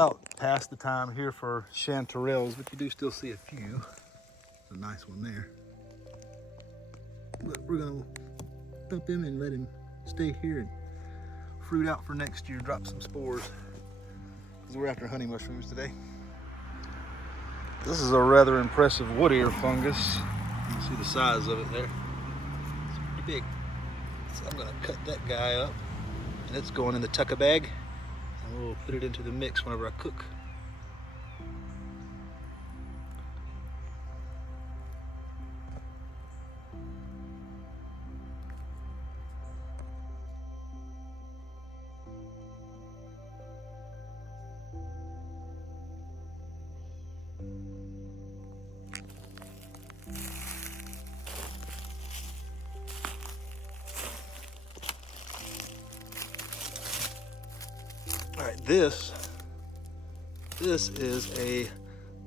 about past the time here for chanterelles, but you do still see a few. There's a nice one there. But we're gonna dump him and let him stay here and fruit out for next year, drop some spores. Because we're after honey mushrooms today. This is a rather impressive wood ear fungus. You can see the size of it there. It's pretty big. So I'm gonna cut that guy up, and it's going in the tucka bag, and we'll put it into the mix whenever I cook. All right, this is a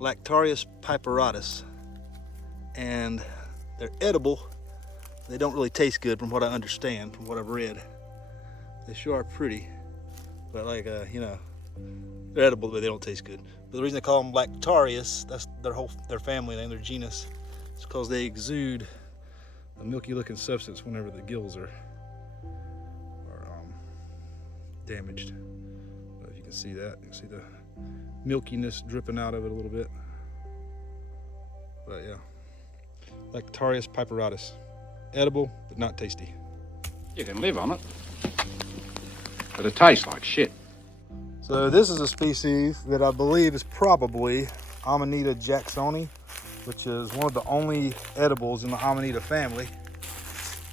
Lactarius piperatus, and they're edible. They don't really taste good from what I understand, from what I've read. They sure are pretty, but like, you know, they're edible, but they don't taste good. But the reason they call them Lactarius, that's their family name, their genus, is because they exude a milky looking substance whenever the gills are damaged. You can see that. You can see the milkiness dripping out of it a little bit. But yeah, Lactarius piperatus. Edible, but not tasty. You can live on it, but it tastes like shit. So this is a species that I believe is probably Amanita jacksoni, which is one of the only edibles in the Amanita family.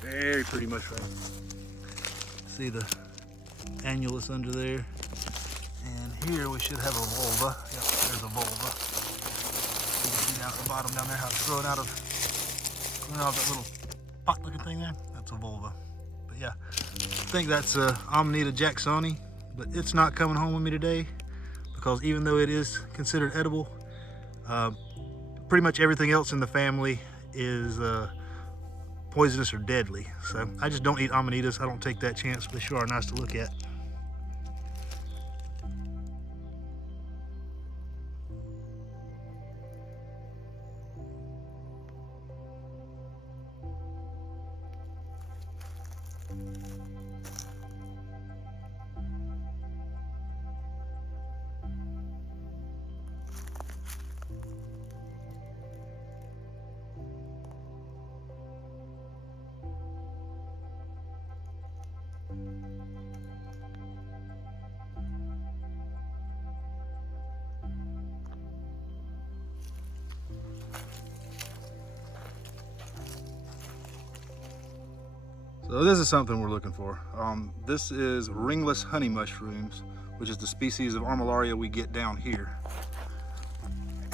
Very pretty mushroom. See the annulus under there. And here we should have a vulva. Yep, there's a vulva. You can see down at the bottom down there how it's growing out of that little pot looking thing there. That's a vulva. But yeah, I think that's Amanita jacksoni, but it's not coming home with me today because even though it is considered edible, pretty much everything else in the family is poisonous or deadly. So I just don't eat Amanitas. I don't take that chance, but they sure are nice to look at. So this is something we're looking for. This is ringless honey mushrooms, which is the species of armillaria we get down here.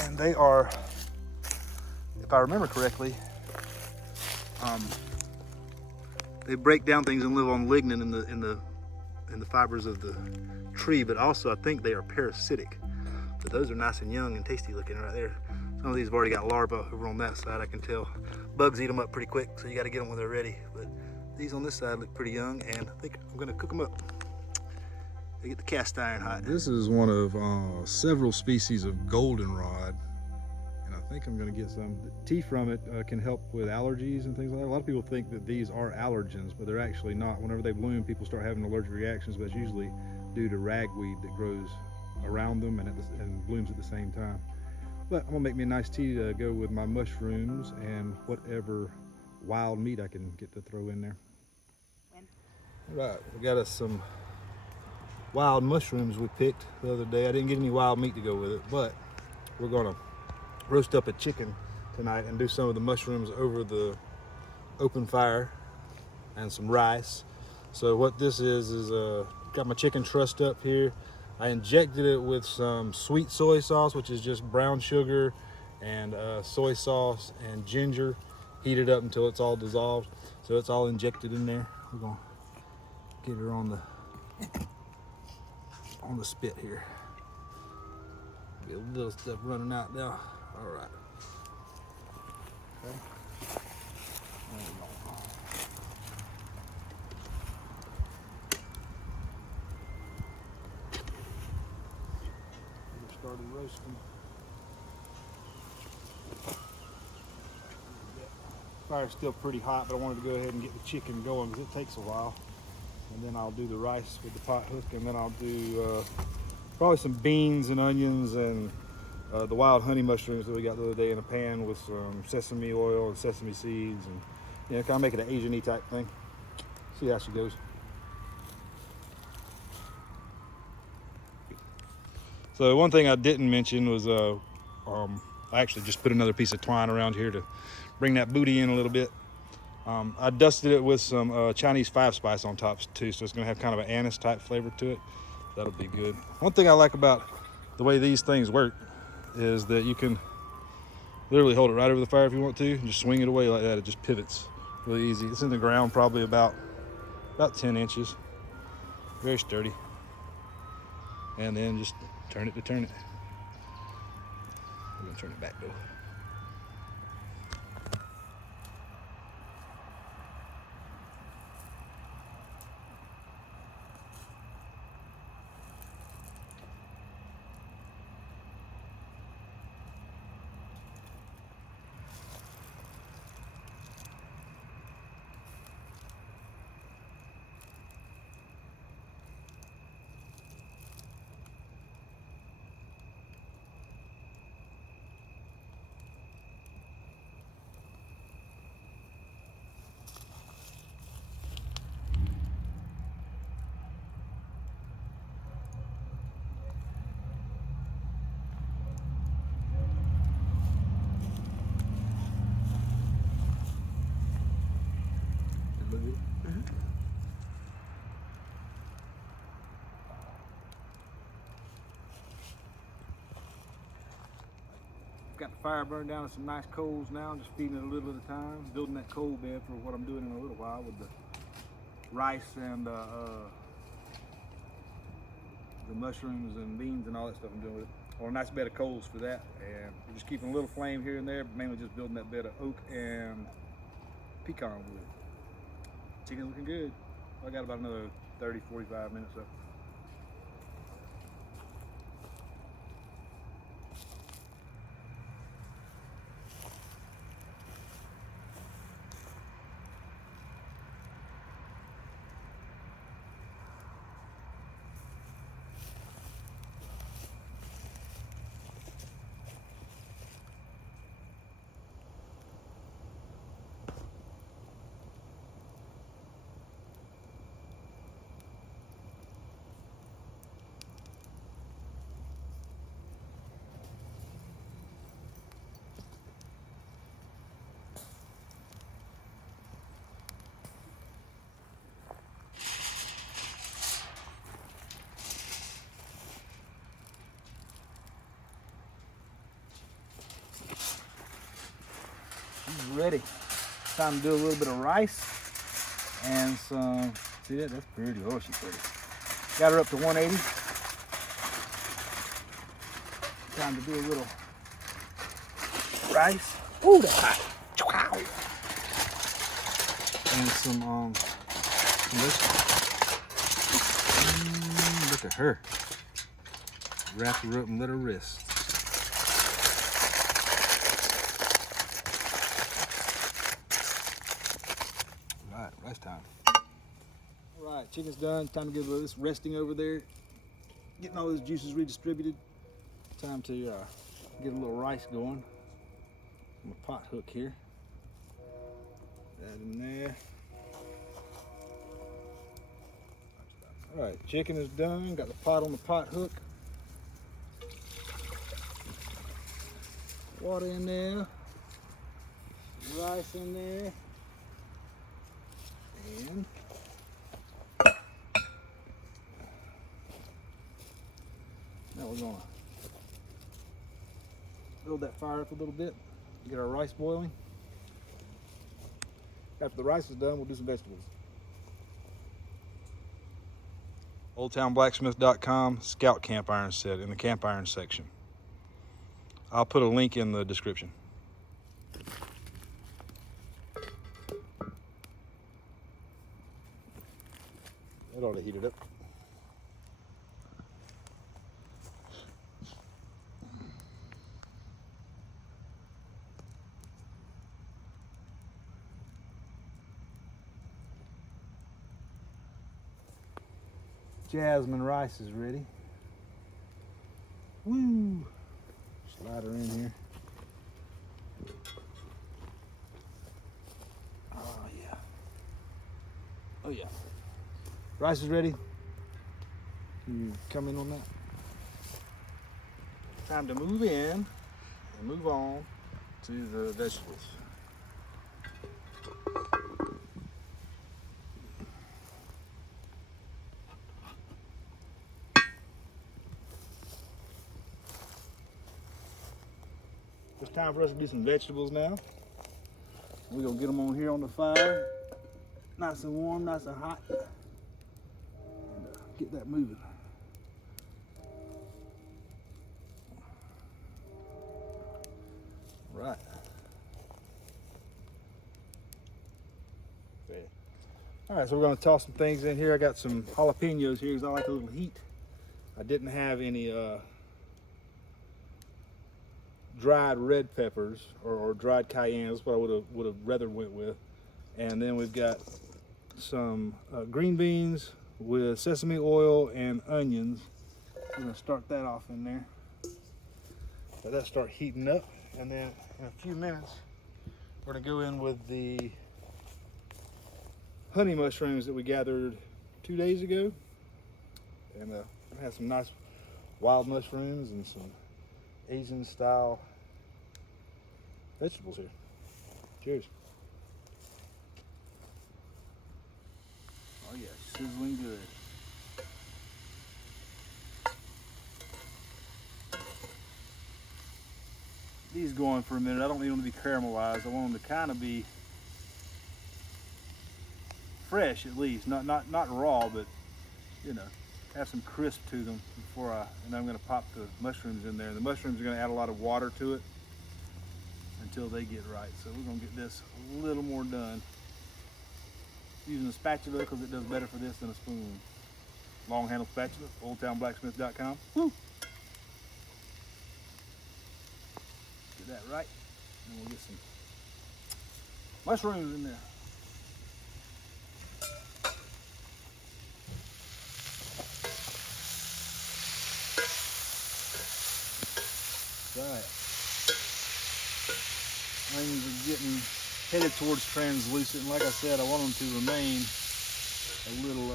And they are, if I remember correctly, they break down things and live on lignin in the fibers of the tree, but also I think they are parasitic. But those are nice and young and tasty looking right there. Some of these have already got larvae over on that side, I can tell. Bugs eat them up pretty quick, so you gotta get them when they're ready. But these on this side look pretty young, and I think I'm gonna cook them up. They get the cast iron hot. This is one of several species of goldenrod, and I think I'm gonna get some. The tea from it can help with allergies and things like that. A lot of people think that these are allergens, but they're actually not. Whenever they bloom, people start having allergic reactions, but it's usually due to ragweed that grows around them and blooms at the same time. But I'm gonna make me a nice tea to go with my mushrooms and whatever wild meat I can get to throw in there. All right, we got us some wild mushrooms we picked the other day. I didn't get any wild meat to go with it, but we're gonna roast up a chicken tonight and do some of the mushrooms over the open fire and some rice. So what this is got my chicken trussed up here. I injected it with some sweet soy sauce, which is just brown sugar and soy sauce and ginger. Heat it up until it's all dissolved. So it's all injected in there. We're gonna get her on the spit here. Get a little stuff running out now. All right. Okay. There we go. already roasting. Fire's still pretty hot, but I wanted to go ahead and get the chicken going because it takes a while. And then I'll do the rice with the pot hook, and then I'll do probably some beans and onions and the wild honey mushrooms that we got the other day in a pan with some sesame oil and sesame seeds, and kind of make it an Asian-y type thing. See how she goes. So one thing I didn't mention was I actually just put another piece of twine around here to bring that booty in a little bit. I dusted it with some Chinese 5-spice on top too, so it's gonna have kind of an anise type flavor to it. That'll be good. One thing I like about the way these things work is that you can literally hold it right over the fire if you want to, and just swing it away like that. It just pivots really easy. It's in the ground probably about 10 inches. Very sturdy. And then just turn it to turn it. I'm gonna turn it back though. Got the fire burned down with some nice coals now, just feeding it a little at a time, building that coal bed for what I'm doing in a little while with the rice and the mushrooms and beans and all that stuff I'm doing with it. Or a nice bed of coals for that, and we're just keeping a little flame here and there, but mainly just building that bed of oak and pecan wood. Chicken looking good. I got about another 30-45 minutes left. Ready. Time to do a little bit of rice and some, see that? That's pretty. Oh, she's pretty. Got her up to 180. Time to do a little rice. Ooh, that's hot. And some look at her. Wrap her up and let her rest. Rice time. All right, chicken's done. Time to get this resting over there, getting all those juices redistributed. Time to get a little rice going. On a pot hook here. That in there. All right, chicken is done. Got the pot on the pot hook. Water in there. Rice in there. And now we're gonna build that fire up a little bit, get our rice boiling. After the rice is done, we'll do some vegetables. OldTownBlacksmith.com Scout Camp Iron Set in the Camp Iron section. I'll put a link in the description. That ought to heat it up. Jasmine rice is ready. Woo! Slide her in here. Oh yeah. Oh yeah. Rice is ready. Can you come in on that? Time to move in and move on to the vegetables. It's time for us to do some vegetables now. We're gonna get them on here on the fire. Nice and warm, nice and hot. And get that moving. Right. Okay. All right, so we're gonna toss some things in here. I got some jalapenos here because I like a little heat. I didn't have any dried red peppers or dried cayenne. That's what I would have rather went with. And then we've got some green beans with sesame oil and onions. We're gonna start that off in there. Let that start heating up, and then in a few minutes we're gonna go in with the honey mushrooms that we gathered 2 days ago, and I have some nice wild mushrooms and some Asian style vegetables here. Cheers. Oh yeah, sizzling good. These going for a minute. I don't need them to be caramelized. I want them to kind of be fresh at least, not raw, but you know, have some crisp to them before and I'm going to pop the mushrooms in there. The mushrooms are going to add a lot of water to it until they get right. So we're going to get this a little more done using a spatula because it does better for this than a spoon. Long handle spatula, oldtownblacksmith.com. Woo! Get that right, and we'll get some mushrooms in there. Right. Things are getting headed towards translucent. And like I said, I want them to remain a little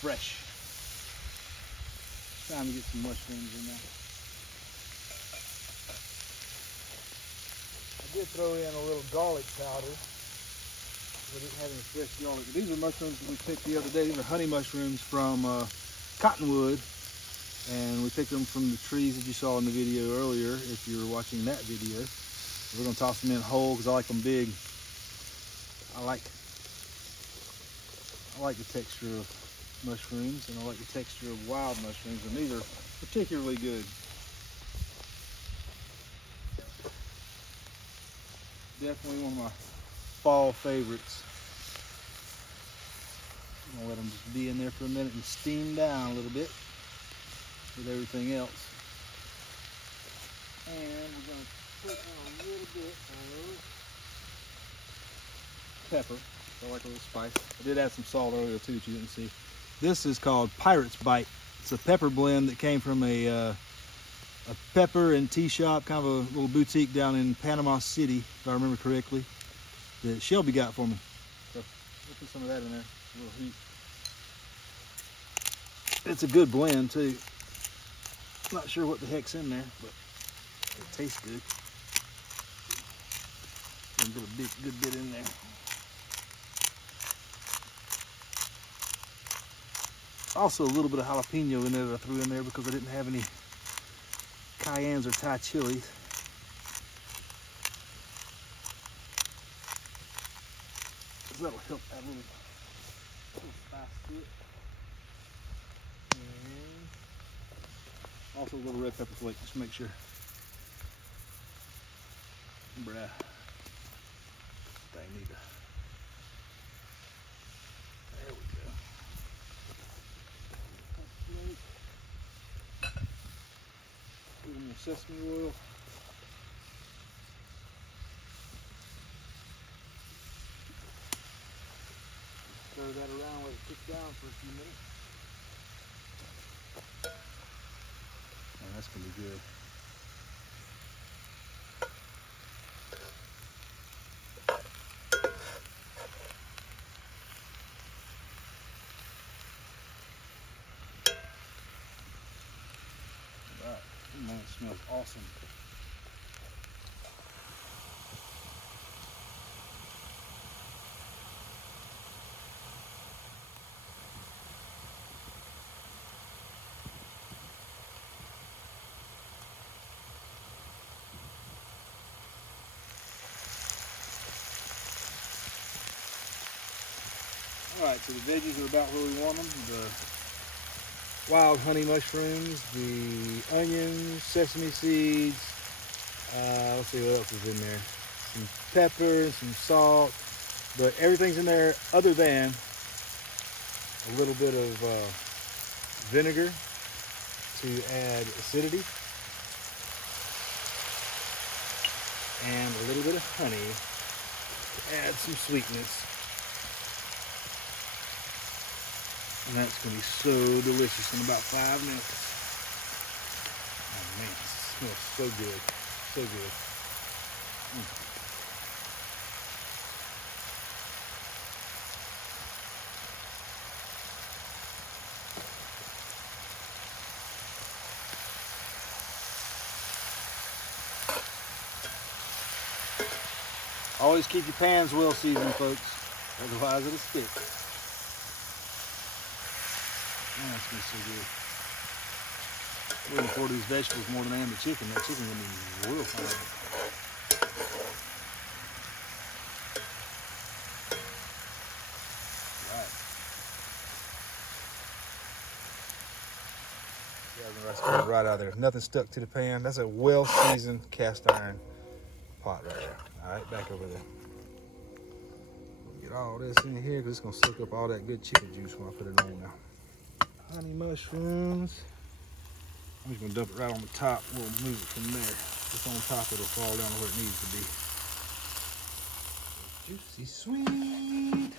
fresh. Time to get some mushrooms in there. I did throw in a little garlic powder. We didn't have any fresh garlic. But these are mushrooms that we picked the other day. These are honey mushrooms from Cottonwood. And we picked them from the trees that you saw in the video earlier, if you were watching that video. We're going to toss them in whole because I like them big. I like the texture of mushrooms, and I like the texture of wild mushrooms, and these are particularly good. Definitely one of my fall favorites. I'm going to let them just be in there for a minute and steam down a little bit with everything else. And we're going to put in a little bit of pepper. I like a little spice. I did add some salt earlier too, that you didn't see. This is called Pirate's Bite. It's a pepper blend that came from a pepper and tea shop, kind of a little boutique down in Panama City, if I remember correctly, that Shelby got for me. So we'll put some of that in there, a little heat. It's a good blend too. Not sure what the heck's in there, but it tastes good. And put a good bit in there. Also a little bit of jalapeno in there that I threw in there because I didn't have any cayennes or Thai chilies. So that'll help add a little spice to it. And also a little red pepper flake, just to make sure. Bruh. They need to. There we go. A little more sesame oil. Stir Stir that around, let it cook down for a few minutes. Man, that's gonna be good. All right, man, it smells awesome. All right, so the veggies are about where we want them. The wild honey mushrooms, the onions, sesame seeds. Let's see what else is in there. Some pepper, some salt, but everything's in there other than a little bit of vinegar to add acidity and a little bit of honey to add some sweetness. And that's going to be so delicious in about 5 minutes. Oh man, it smells so good. So good. Always keep your pans well seasoned, folks. Otherwise it'll stick. Man, that's gonna be so good. I'm looking forward to these vegetables more than I am the chicken. That chicken's gonna be real fine. Right. Yeah, the rice comes right out of there. Nothing stuck to the pan. That's a well-seasoned cast iron pot right there. All right, back over there. Get all this in here because it's gonna soak up all that good chicken juice when I put it on now. Honey mushrooms. I'm just gonna dump it right on the top. We'll move it from there. Just on top, it'll fall down to where it needs to be. Juicy sweet.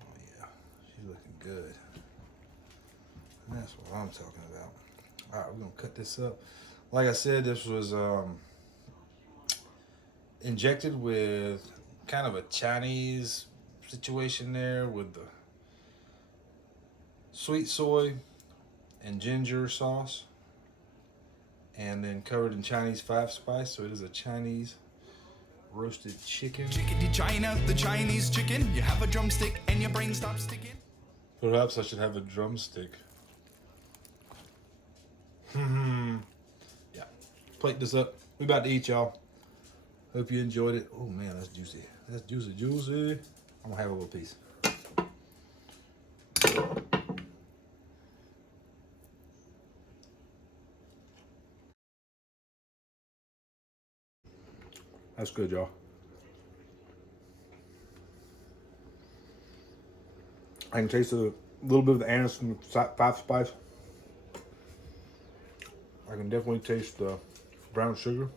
Oh yeah, she's looking good. And that's what I'm talking about. All right, we're gonna cut this up. Like I said, this was injected with kind of a Chinese situation there with the sweet soy and ginger sauce, and then covered in Chinese 5-spice. So it is a Chinese roasted chicken. Chickadee China, the Chinese chicken. You have a drumstick and your brain stops sticking. Perhaps I should have a drumstick. Yeah. Plate this up. We about to eat, y'all. Hope you enjoyed it. Oh man, that's juicy. That's juicy, juicy. I'm gonna have a little piece. That's good, y'all. I can taste a little bit of the anise from the 5-spice. I can definitely taste the brown sugar.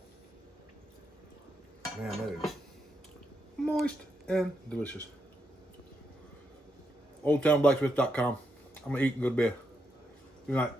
Man, that is moist and delicious. OldTownBlacksmith.com. I'm gonna eat and go to bed. Good night.